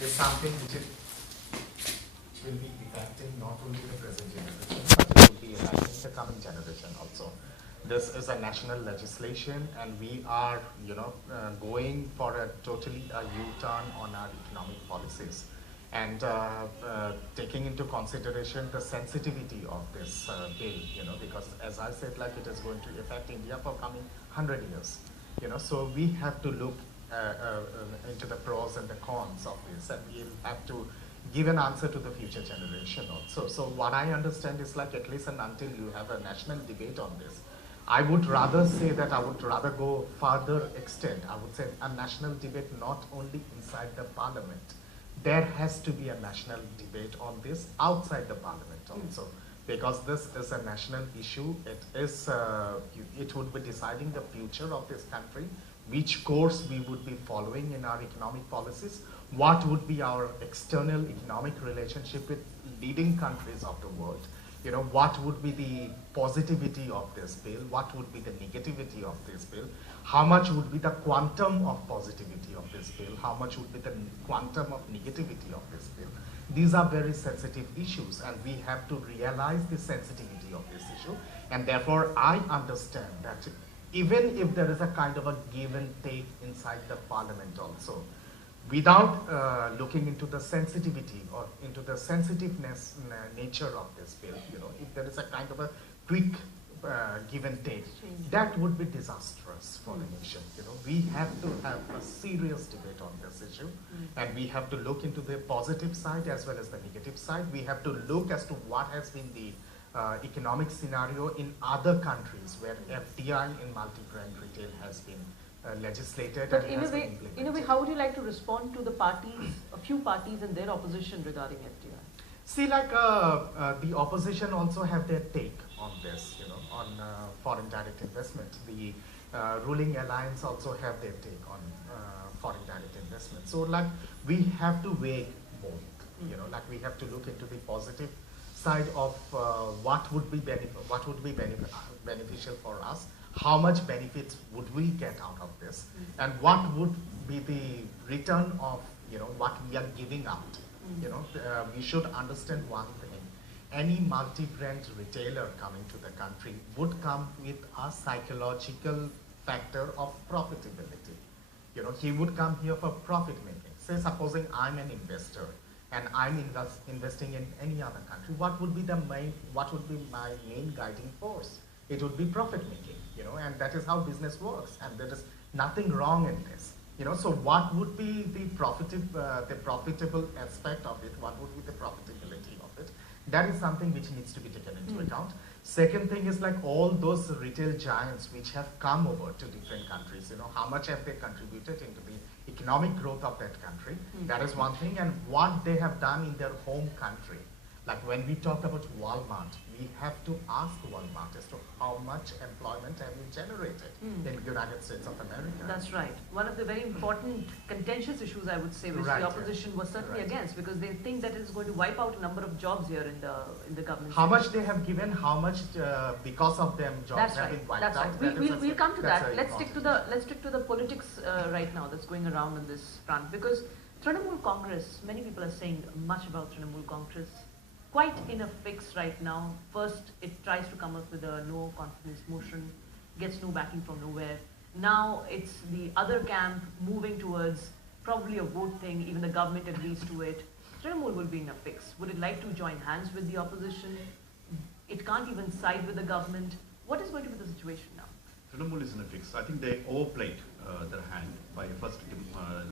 is something which will be affecting not only the present generation, but it will be affecting the coming generation also. This is a national legislation, and we are, going for a totally a U-turn on our economic policies, and taking into consideration the sensitivity of this bill, because as I said, like it is going to affect India for coming 100 years, so we have to look into the pros and the cons of this, and we'll have to give an answer to the future generation also. So what I understand is like at least and until you have a national debate on this, I would rather say that I would rather go further extent. I would say a national debate not only inside the parliament. There has to be a national debate on this outside the parliament also, because this is a national issue. It would be deciding the future of this country, which course we would be following in our economic policies, what would be our external economic relationship with leading countries of the world, what would be the positivity of this bill, what would be the negativity of this bill, how much would be the quantum of positivity of this bill, how much would be the quantum of negativity of this bill. These are very sensitive issues, and we have to realize the sensitivity of this issue, and therefore I understand that even if there is a kind of a give and take inside the parliament also, without looking into the sensitivity or into the sensitiveness nature of this bill, if there is a kind of a quick give and take, that would be disastrous for the nation. We have to have a serious debate on this issue, and we have to look into the positive side as well as the negative side. We have to look as to what has been the economic scenario in other countries where FDI in multi-brand retail has been legislated. But in a way, how would you like to respond to the parties, a few parties and their opposition regarding FDI? See, like the opposition also have their take on this, on foreign direct investment. The ruling alliance also have their take on foreign direct investment. So like we have to weigh both, like we have to look into the positive side of what would be beneficial for us, how much benefits would we get out of this, and what would be the return of what we are giving out. We should understand one thing: any multi-brand retailer coming to the country would come with a psychological factor of profitability. He would come here for profit making. Say supposing I'm an investor and I'm investing in any other country, what would be my main guiding force? It would be profit making, and that is how business works, and there is nothing wrong in this. So what would be the profitable aspect of it? What would be the profitability of it? That is something which needs to be taken into account. Second thing is like all those retail giants which have come over to different countries, how much have they contributed into the economic growth of that country? That is one thing, and what they have done in their home country. Like when we talk about Walmart, we have to ask Walmart as to how much employment have you generated in the United States of America. That's right. One of the very important contentious issues, I would say, which the opposition was certainly against, because they think that it is going to wipe out a number of jobs here in the government. How much they have given, how much because of them jobs have been wiped out. That's right. We'll come to that. Let's stick to the politics right now that's going around on this front, because Trinamool Congress, many people are saying much about Trinamool Congress. Quite in a fix right now. First, it tries to come up with a no confidence motion, gets no backing from nowhere. Now it's the other camp moving towards probably a vote thing. Even the government agrees to it. Trinamool will be in a fix. Would it like to join hands with the opposition? It can't even side with the government. What is going to be the situation now? Trinamool is in a fix. I think they overplayed their hand by first